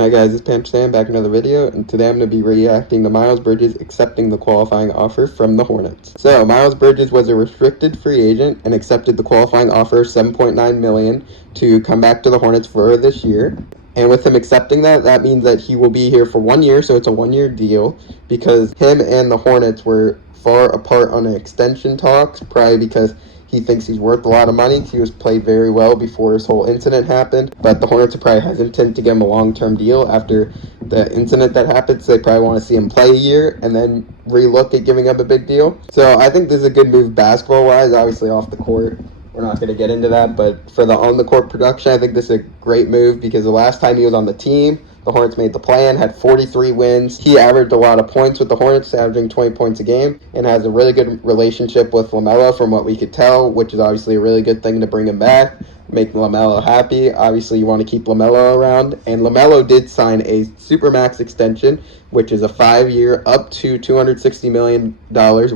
Hi guys, it's Pam Sam back in another video, and today I'm going to be reacting to Miles Bridges accepting the qualifying offer from the Hornets. So, Miles Bridges was a restricted free agent and accepted the qualifying offer, $7.9 million, to come back to the Hornets for this year. And with him accepting that, that means that he will be here for 1 year, so it's a 1-year deal, because him and the Hornets were far apart on extension talks, probably because he thinks he's worth a lot of money. He was played very well before his whole incident happened, but the Hornets are probably hesitant to give him a long-term deal after the incident that happened, so they probably want to see him play a year and then relook at giving up a big deal. So I think this is a good move basketball-wise, obviously off the court. We're not going to get into that, but for the on-the-court production, I think this is a great move because the last time he was on the team, the Hornets made the play-in, had 43 wins. He averaged a lot of points with the Hornets, averaging 20 points a game, and has a really good relationship with LaMelo from what we could tell, which is obviously a really good thing to bring him back, make LaMelo happy. Obviously, you want to keep LaMelo around, and LaMelo did sign a Supermax extension, which is a 5-year up to $260 million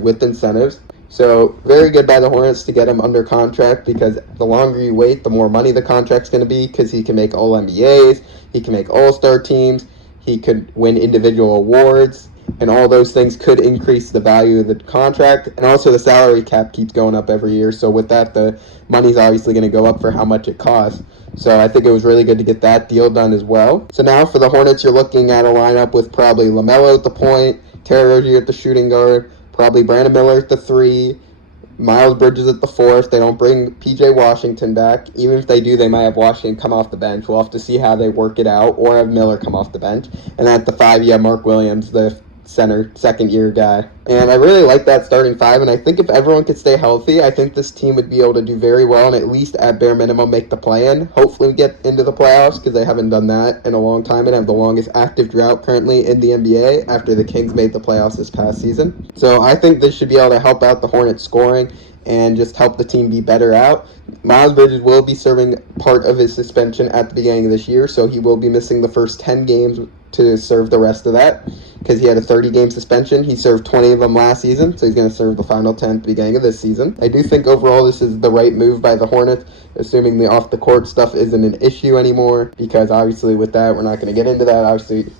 with incentives. So, very good by the Hornets to get him under contract because the longer you wait, the more money the contract's going to be because he can make All-NBAs, he can make All-Star teams, he could win individual awards, and all those things could increase the value of the contract. And also the salary cap keeps going up every year, so with that, the money's obviously going to go up for how much it costs. So I think it was really good to get that deal done as well. So now for the Hornets, you're looking at a lineup with probably LaMelo at the point, Terry Rozier at the shooting guard, probably Brandon Miller at the 3, Miles Bridges at the 4 if they don't bring P.J. Washington back. Even if they do, they might have Washington come off the bench. We'll have to see how they work it out, or have Miller come off the bench. And then at the 5, you have Mark Williams, the center, second-year guy. And I really like that starting 5, and I think if everyone could stay healthy, I think this team would be able to do very well and at least at bare minimum make the play-in. Hopefully we get into the playoffs because they haven't done that in a long time and have the longest active drought currently in the NBA after the Kings made the playoffs this past season. So I think this should be able to help out the Hornets scoring and just help the team be better out. Miles Bridges will be serving part of his suspension at the beginning of this year, so he will be missing the first 10 games to serve the rest of that because he had a 30-game suspension. He served 20 of them last season, so he's going to serve the final 10 at the beginning of this season. I do think overall this is the right move by the Hornets, assuming the off-the-court stuff isn't an issue anymore, because obviously with that, we're not going to get into that. Obviously,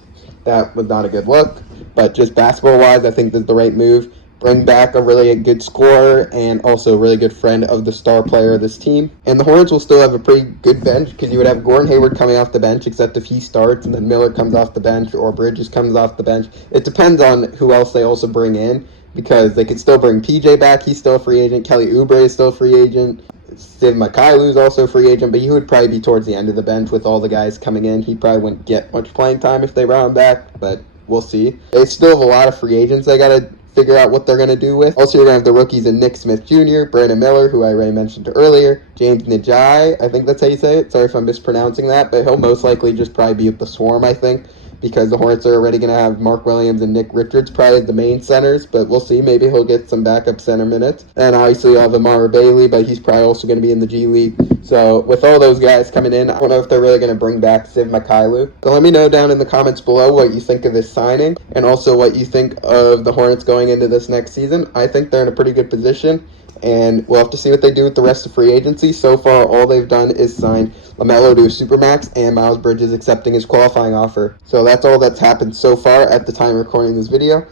that was not a good look, but just basketball-wise, I think this is the right move. Bring back a really good scorer and also a really good friend of the star player of this team. And the Hornets will still have a pretty good bench because you would have Gordon Hayward coming off the bench, except if he starts and then Miller comes off the bench or Bridges comes off the bench. It depends on who else they also bring in because they could still bring PJ back. He's still a free agent. Kelly Oubre is still a free agent. Steve Mikailu is also a free agent, but he would probably be towards the end of the bench with all the guys coming in. He probably wouldn't get much playing time if they brought him back, but we'll see. They still have a lot of free agents they got to figure out what they're going to do with. Also, you're going to have the rookies in Nick Smith Jr., Brandon Miller, who I already mentioned earlier, James Najai, I think that's how you say it. Sorry if I'm mispronouncing that, but he'll most likely just probably be with the Swarm, I think, because the Hornets are already going to have Mark Williams and Nick Richards probably as the main centers, but we'll see. Maybe he'll get some backup center minutes. And obviously you'll have Amara Bailey, but he's probably also going to be in the G League. So with all those guys coming in, I don't know if they're really going to bring back Steve Mikailu. So let me know down in the comments below what you think of this signing and also what you think of the Hornets going into this next season. I think they're in a pretty good position, and we'll have to see what they do with the rest of free agency. So far, all they've done is sign LaMelo to a Supermax and Miles Bridges accepting his qualifying offer. So that's all that's happened so far at the time of recording this video.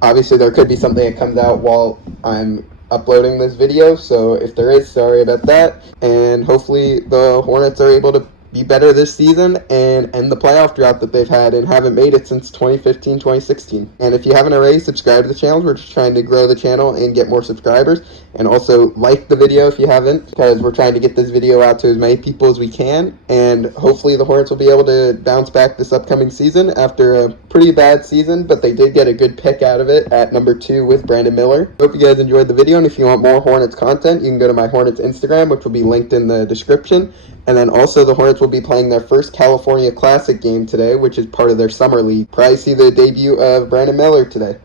Obviously, there could be something that comes out while I'm uploading this video, so if there is, sorry about that. And hopefully the Hornets are able to be better this season and end the playoff drought that they've had and haven't made it since 2015-2016. And if you haven't already, subscribe to the channel. We're just trying to grow the channel and get more subscribers. And also like the video if you haven't, because we're trying to get this video out to as many people as we can. And hopefully the Hornets will be able to bounce back this upcoming season after a pretty bad season, but they did get a good pick out of it at number 2 with Brandon Miller. Hope you guys enjoyed the video, and if you want more Hornets content, you can go to my Hornets Instagram, which will be linked in the description. And then also the Hornets will be playing their first California Classic game today, which is part of their summer league. Probably see the debut of Brandon Miller today.